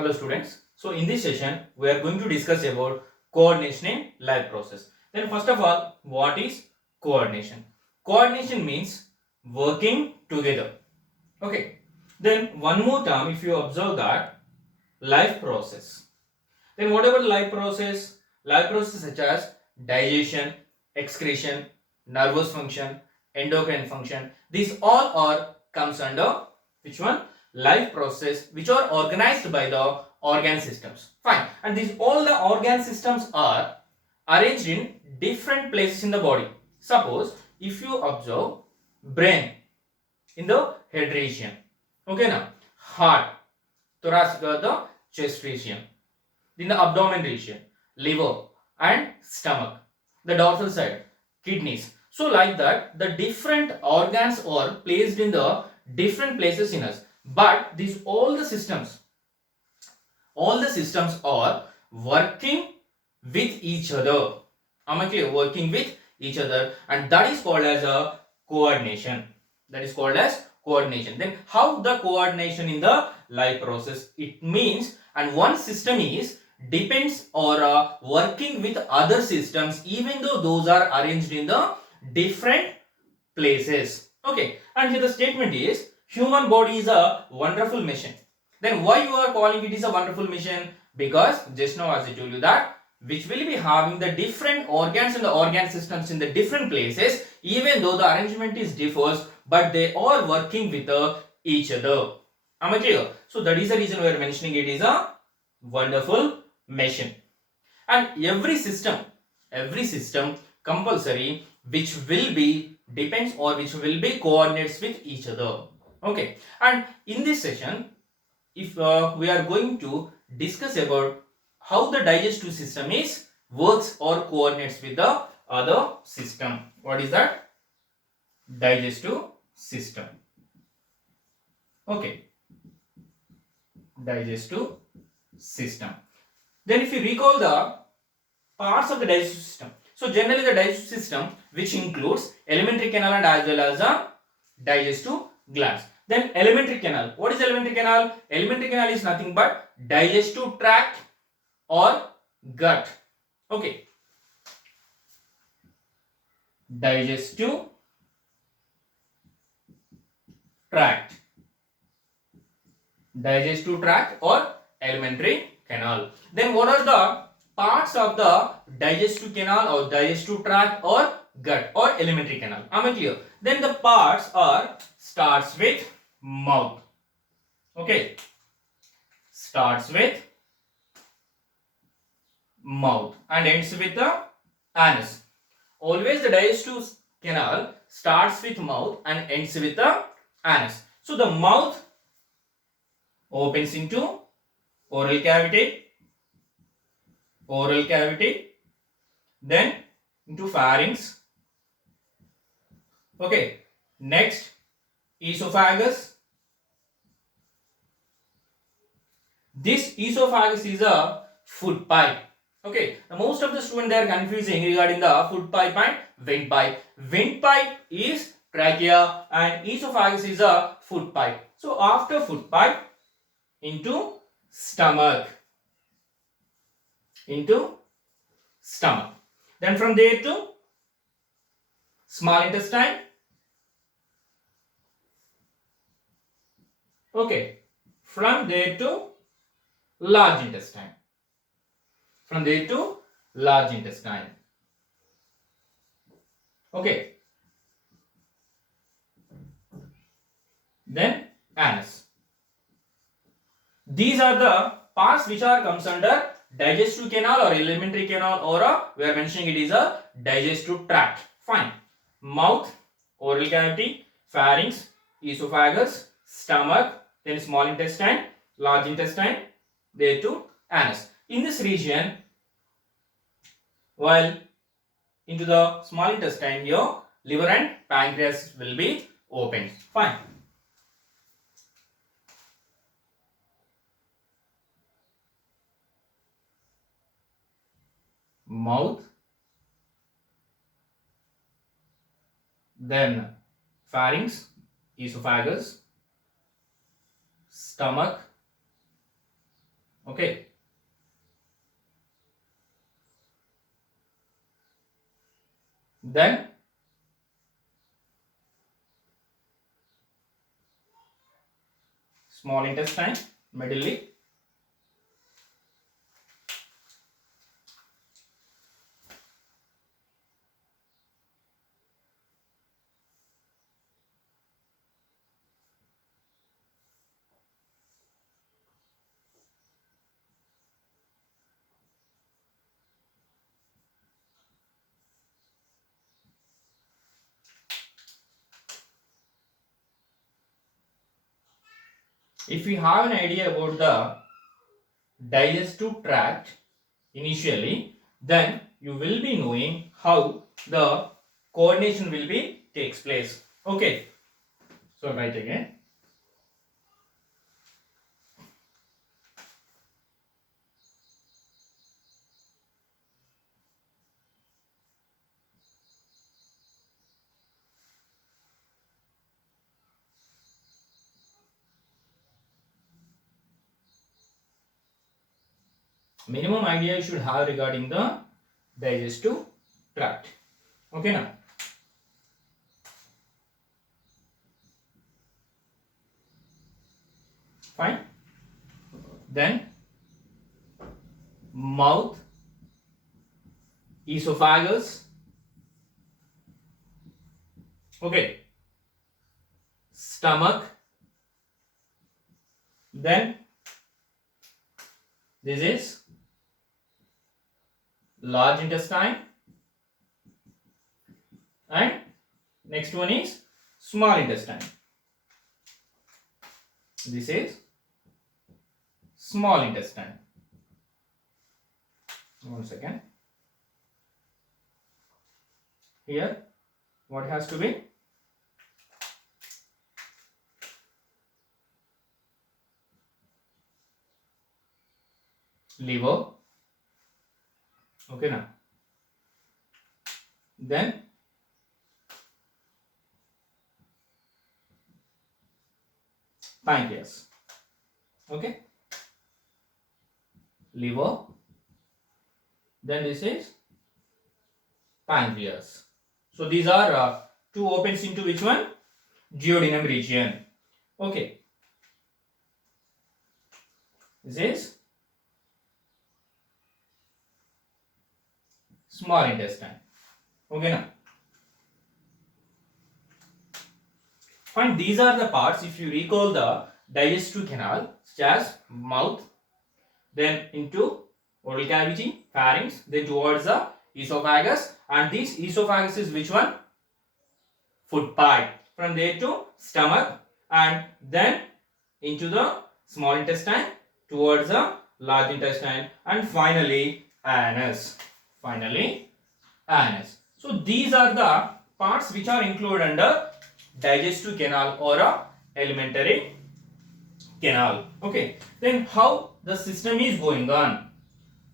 Hello students. So in this session we are going to discuss about coordination in life process. Then first of all, what is coordination? Coordination means working together. Okay. Then one more term, if you observe that, life process. Then what about life process? Life process such as digestion, excretion, nervous function, endocrine function. These all are comes under which one? Life process, which are organized by the organ systems. Fine. And these all the organ systems are arranged in different places in the body. Suppose if you observe brain in the head region. Okay now. Heart, thoracic or the chest region, in the abdomen region, liver and stomach, the dorsal side, kidneys. So like that, the different organs are placed in the different places in us. But these all the systems are working with each other. Am I clear? Working with each other, and that is called as a coordination. That is called as coordination. Then how the coordination in the life process? It means, and one system is depends or working with other systems, even though those are arranged in the different places. Okay, and here the statement is human body is a wonderful machine. Then why you are calling it is a wonderful machine? Because just now as I told you that which will be having the different organs and the organ systems in the different places, even though the arrangement is differs, but they are working with each other. Am I clear? So that is the reason we are mentioning it is a wonderful machine. And every system compulsory which will be depends or which will be coordinates with each other. Okay, and in this session if we are going to discuss about how the digestive system is works or coordinates with the other system. What is that? Digestive system. Okay, digestive system. Then if you recall the parts of the digestive system, so generally the digestive system which includes alimentary canal and as well as a digestive glands. Then alimentary canal. What is alimentary canal? Alimentary canal is nothing but digestive tract or gut. Okay. Digestive tract. Digestive tract or alimentary canal. Then what are the parts of the digestive canal or digestive tract or gut or alimentary canal? Am I clear? Then the parts are starts with mouth. Okay, starts with mouth and ends with the anus. Always the digestive canal starts with mouth and ends with the anus. So the mouth opens into oral cavity, then into pharynx. Okay, next esophagus. This esophagus is a food pipe. Okay, most of the students they are confusing regarding the food pipe and windpipe. Windpipe is trachea and esophagus is a food pipe. So after food pipe, into stomach. Then from there to small intestine. Okay, from there to large intestine. Okay, then anus. These are the parts which are comes under digestive canal or alimentary canal, or we are mentioning it is a digestive tract. Fine. Mouth, oral cavity, pharynx, esophagus, stomach, then small intestine, large intestine, there to anus. In this region, while into the small intestine, your liver and pancreas will be open. Fine. Mouth, then pharynx, esophagus, stomach, Okay. Then small intestine, middle. If we have an idea about the digestive tract initially, then you will be knowing how the coordination will be takes place. Okay. So write again. Minimum idea you should have regarding the digestive tract. Okay now. Fine. Then mouth, esophagus. Okay. Stomach. Then this is large intestine, and next one is small intestine. This is small intestine. One second. Here, what has to be? Liver. Okay now. Then pancreas. Okay. Liver. Then this is pancreas. So these are two opens into which one? Duodenum region. Okay. This is small intestine. Okay now. Fine. These are the parts. If you recall the digestive canal, such as mouth, then into oral cavity, pharynx, then towards the esophagus, and this esophagus is which one? Food pipe. From there to stomach, and then into the small intestine, towards the large intestine, and finally anus. Finally anus. So these are the parts which are included under digestive canal or a alimentary canal. Okay. Then how the system is going on?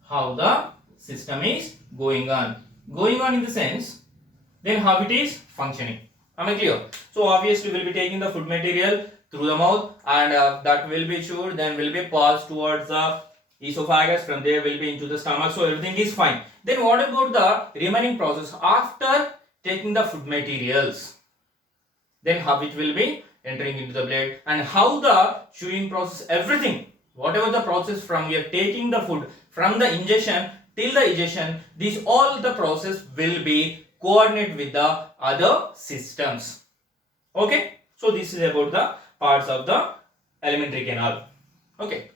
How the system is going on? Going on in the sense, then how it is functioning. Am I clear? So obviously we will be taking the food material through the mouth, and that will be chewed, then will be passed towards the esophagus, from there will be into the stomach, so everything is fine. Then what about the remaining process after taking the food materials? Then how it will be entering into the blood, and how the chewing process, everything, whatever the process from you are taking the food from the ingestion till the egestion, this all the process will be coordinate with the other systems. Okay, so this is about the parts of the alimentary canal. Okay.